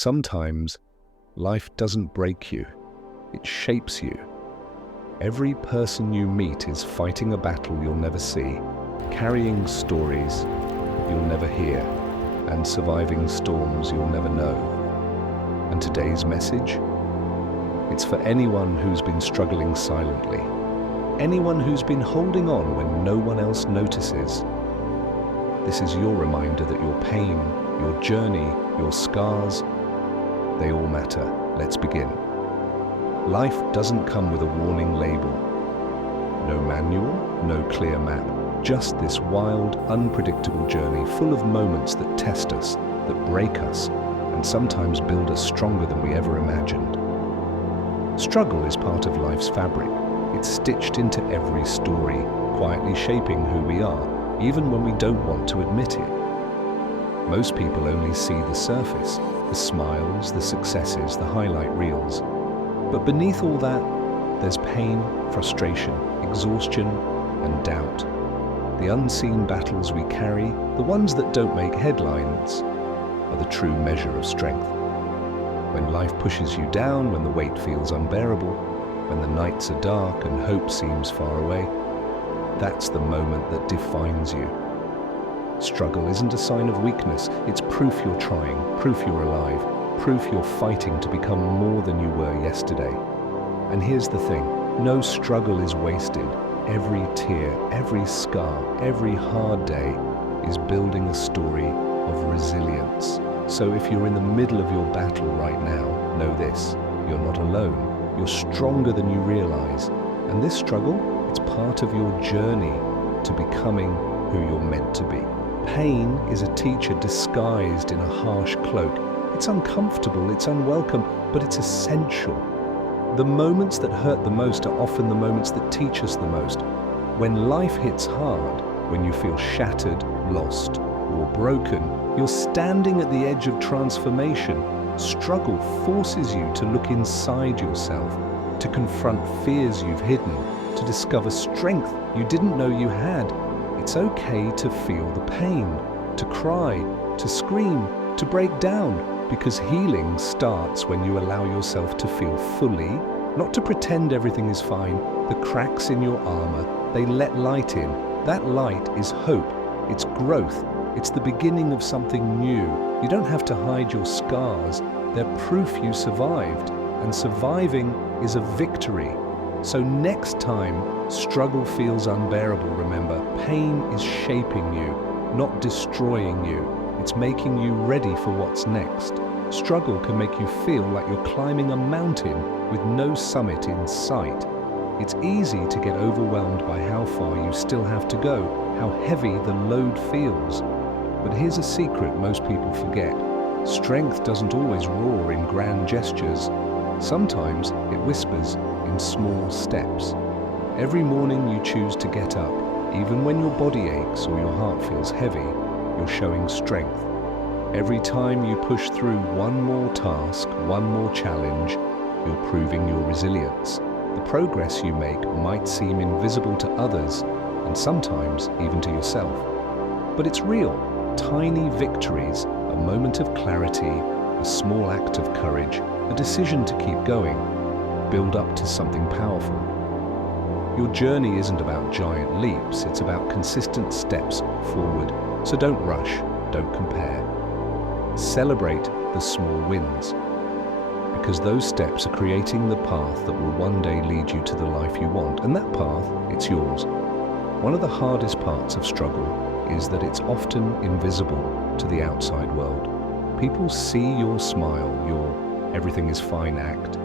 Sometimes, life doesn't break you, it shapes you. Every person you meet is fighting a battle you'll never see, carrying stories you'll never hear, and surviving storms you'll never know. And today's message? It's for anyone who's been struggling silently, anyone who's been holding on when no one else notices. This is your reminder that your pain, your journey, your scars, they all matter. Let's begin. Life doesn't come with a warning label. No manual, no clear map. Just this wild, unpredictable journey full of moments that test us, that break us, and sometimes build us stronger than we ever imagined. Struggle is part of life's fabric. It's stitched into every story, quietly shaping who we are, even when we don't want to admit it. Most people only see the surface, the smiles, the successes, the highlight reels. But beneath all that, there's pain, frustration, exhaustion, and doubt. The unseen battles we carry, the ones that don't make headlines, are the true measure of strength. When life pushes you down, when the weight feels unbearable, when the nights are dark and hope seems far away, that's the moment that defines you. Struggle isn't a sign of weakness, it's proof you're trying, proof you're alive, proof you're fighting to become more than you were yesterday. And here's the thing, no struggle is wasted. Every tear, every scar, every hard day is building a story of resilience. So if you're in the middle of your battle right now, know this, you're not alone. You're stronger than you realize. And this struggle, it's part of your journey to becoming who you're meant to be. Pain is a teacher disguised in a harsh cloak. It's uncomfortable, it's unwelcome, but it's essential. The moments that hurt the most are often the moments that teach us the most. When life hits hard, when you feel shattered, lost, or broken, you're standing at the edge of transformation. Struggle forces you to look inside yourself, to confront fears you've hidden, to discover strength you didn't know you had. It's okay to feel the pain, to cry, to scream, to break down, because healing starts when you allow yourself to feel fully, not to pretend everything is fine. The cracks in your armor, they let light in. That light is hope, it's growth, it's the beginning of something new. You don't have to hide your scars, they're proof you survived, and surviving is a victory. So next time struggle feels unbearable, remember, pain is shaping you, not destroying you. It's making you ready for what's next. Struggle can make you feel like you're climbing a mountain with no summit in sight. It's easy to get overwhelmed by how far you still have to go, how heavy the load feels. But here's a secret most people forget. Strength doesn't always roar in grand gestures. Sometimes it whispers in small steps. Every morning you choose to get up, even when your body aches or your heart feels heavy, you're showing strength. Every time you push through one more task, one more challenge, you're proving your resilience. The progress you make might seem invisible to others, and sometimes even to yourself. But it's real. Tiny victories, a moment of clarity, a small act of courage, a decision to keep going, build up to something powerful. Your journey isn't about giant leaps, it's about consistent steps forward. So don't rush, don't compare. Celebrate the small wins, because those steps are creating the path that will one day lead you to the life you want, and that path, it's yours. One of the hardest parts of struggle is that it's often invisible to the outside world. People see your smile, your everything is fine act,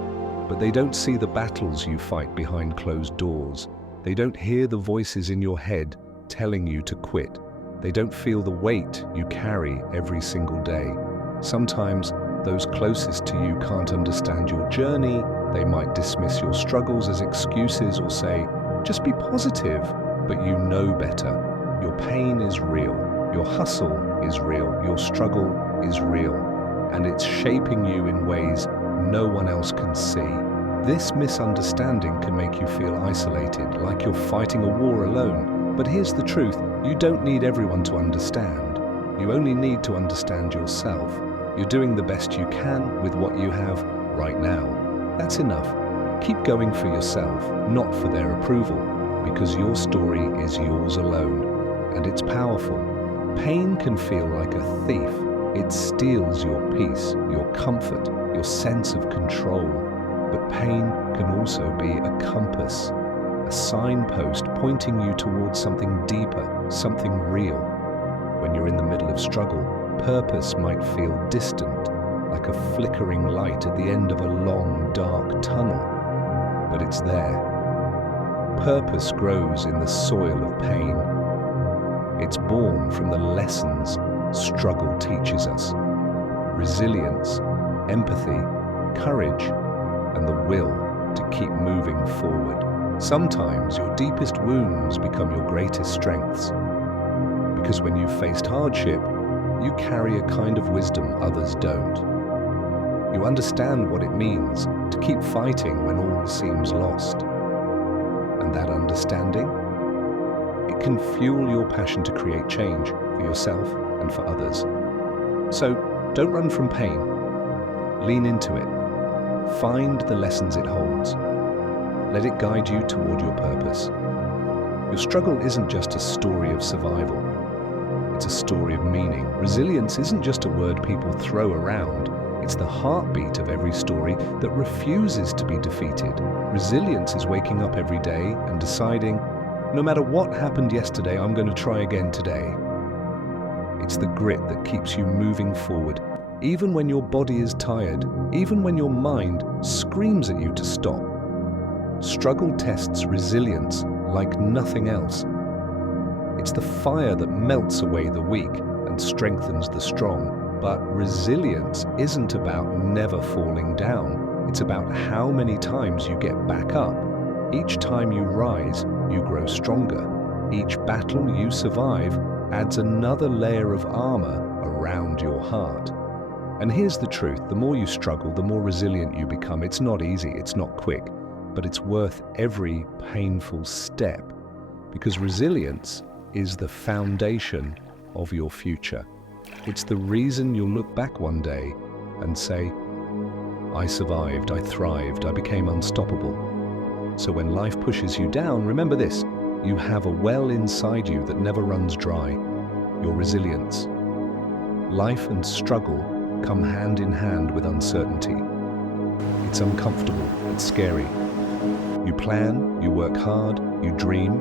but they don't see the battles you fight behind closed doors. They don't hear the voices in your head telling you to quit. They don't feel the weight you carry every single day. Sometimes those closest to you can't understand your journey. They might dismiss your struggles as excuses or say, just be positive, but you know better. Your pain is real, your hustle is real, your struggle is real, and it's shaping you in ways no one else can see. This misunderstanding can make you feel isolated, like you're fighting a war alone. But here's the truth, you don't need everyone to understand. You only need to understand yourself. You're doing the best you can with what you have right now. That's enough. Keep going for yourself, not for their approval, because your story is yours alone, and it's powerful. Pain can feel like a thief. It steals your peace, your comfort, your sense of control. But pain can also be a compass, a signpost pointing you towards something deeper, something real. When you're in the middle of struggle, purpose might feel distant, like a flickering light at the end of a long, dark tunnel. But it's there. Purpose grows in the soil of pain. It's born from the lessons struggle teaches us. Resilience, empathy, courage, and the will to keep moving forward. Sometimes your deepest wounds become your greatest strengths. Because when you've faced hardship, you carry a kind of wisdom others don't. You understand what it means to keep fighting when all seems lost. And that understanding, it can fuel your passion to create change for yourself and for others. So don't run from pain. Lean into it. Find the lessons it holds. Let it guide you toward your purpose. Your struggle isn't just a story of survival. It's a story of meaning. Resilience isn't just a word people throw around. It's the heartbeat of every story that refuses to be defeated. Resilience is waking up every day and deciding, no matter what happened yesterday, I'm going to try again today. It's the grit that keeps you moving forward, even when your body is tired, even when your mind screams at you to stop. Struggle tests resilience like nothing else. It's the fire that melts away the weak and strengthens the strong. But resilience isn't about never falling down. It's about how many times you get back up. Each time you rise, you grow stronger. Each battle you survive adds another layer of armor around your heart. And here's the truth, the more you struggle, the more resilient you become. It's not easy, it's not quick, but it's worth every painful step, because resilience is the foundation of your future. It's the reason you'll look back one day and say, I survived, I thrived, I became unstoppable. So when life pushes you down, remember this, you have a well inside you that never runs dry, your resilience. Life and struggle come hand in hand with uncertainty. It's uncomfortable, it's scary. You plan, you work hard, you dream,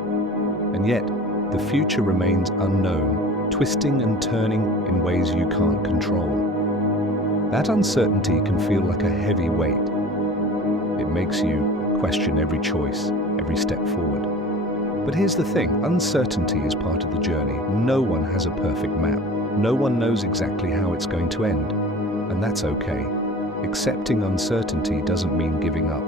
and yet the future remains unknown, twisting and turning in ways you can't control. That uncertainty can feel like a heavy weight. It makes you question every choice, every step forward. But here's the thing, uncertainty is part of the journey. No one has a perfect map. No one knows exactly how it's going to end. And that's okay. Accepting uncertainty doesn't mean giving up.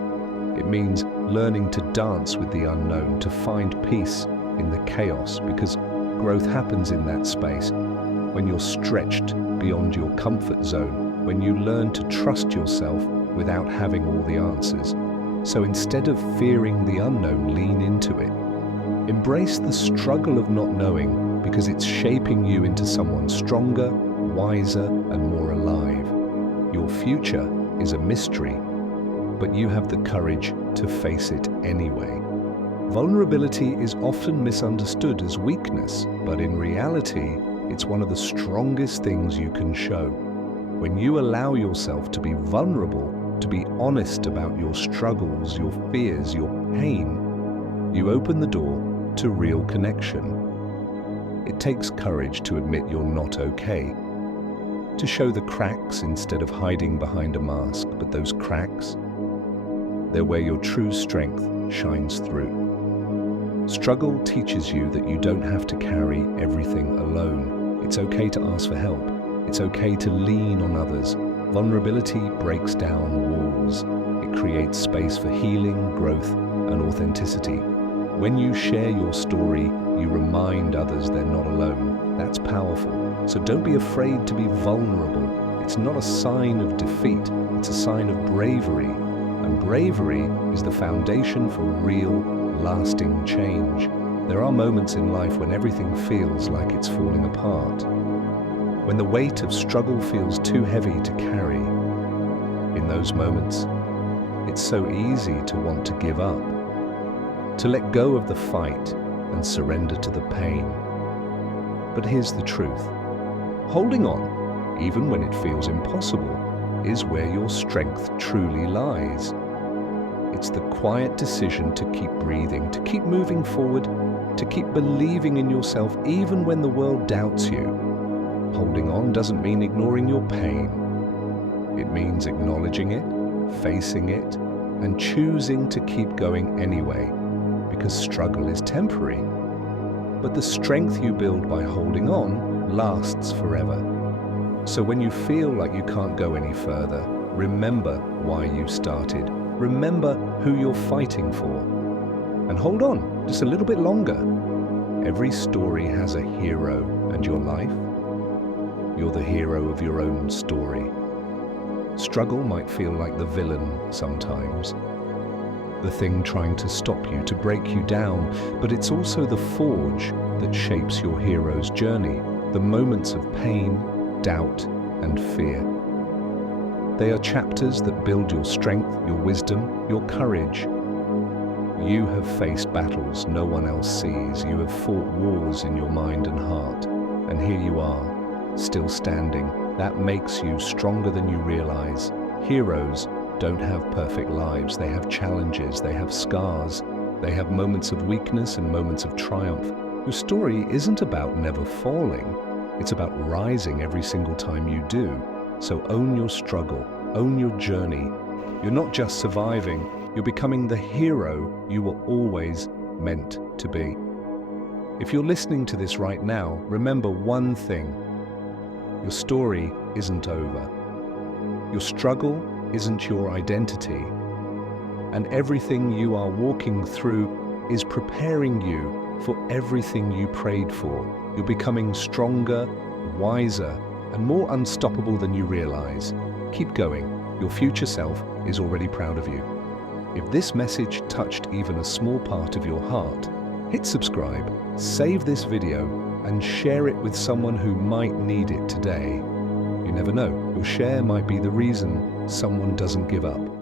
It means learning to dance with the unknown, to find peace in the chaos, because growth happens in that space when you're stretched beyond your comfort zone, when you learn to trust yourself without having all the answers. So instead of fearing the unknown, lean into it. Embrace the struggle of not knowing, because it's shaping you into someone stronger, wiser, and more alive. Your future is a mystery, but you have the courage to face it anyway. Vulnerability is often misunderstood as weakness, but in reality, it's one of the strongest things you can show. When you allow yourself to be vulnerable, to be honest about your struggles, your fears, your pain, you open the door to real connection. It takes courage to admit you're not okay, to show the cracks instead of hiding behind a mask, but those cracks, they're where your true strength shines through. Struggle teaches you that you don't have to carry everything alone. It's okay to ask for help. It's okay to lean on others. Vulnerability breaks down walls. It creates space for healing, growth, and authenticity. When you share your story, you remind others they're not alone. That's powerful. So don't be afraid to be vulnerable. It's not a sign of defeat. It's a sign of bravery. And bravery is the foundation for real, lasting change. There are moments in life when everything feels like it's falling apart. when the weight of struggle feels too heavy to carry. In those moments, it's so easy to want to give up, to let go of the fight and surrender to the pain. But here's the truth. Holding on, even when it feels impossible, is where your strength truly lies. It's the quiet decision to keep breathing, to keep moving forward, to keep believing in yourself even when the world doubts you. Holding on doesn't mean ignoring your pain. It means acknowledging it, facing it, and choosing to keep going anyway, because struggle is temporary. But the strength you build by holding on lasts forever. So when you feel like you can't go any further, remember why you started. Remember who you're fighting for. And hold on just a little bit longer. Every story has a hero, and your life? You're the hero of your own story. Struggle might feel like the villain sometimes, the thing trying to stop you, to break you down, but it's also the forge that shapes your hero's journey, the moments of pain, doubt, and fear. They are chapters that build your strength, your wisdom, your courage. You have faced battles no one else sees. You have fought wars in your mind and heart. And here you are, still standing. That makes you stronger than you realize. Heroes don't have perfect lives. They have challenges, they have scars, they have moments of weakness and moments of triumph. Your story isn't about never falling. It's about rising every single time you do. So own your struggle, own your journey. You're not just surviving, you're becoming the hero you were always meant to be. If you're listening to this right now, remember one thing. Your story isn't over. Your struggle isn't your identity. And everything you are walking through is preparing you for everything you prayed for. You're becoming stronger, wiser, and more unstoppable than you realize. Keep going. Your future self is already proud of you. If this message touched even a small part of your heart, hit subscribe, save this video, and share it with someone who might need it today. You never know, your share might be the reason someone doesn't give up.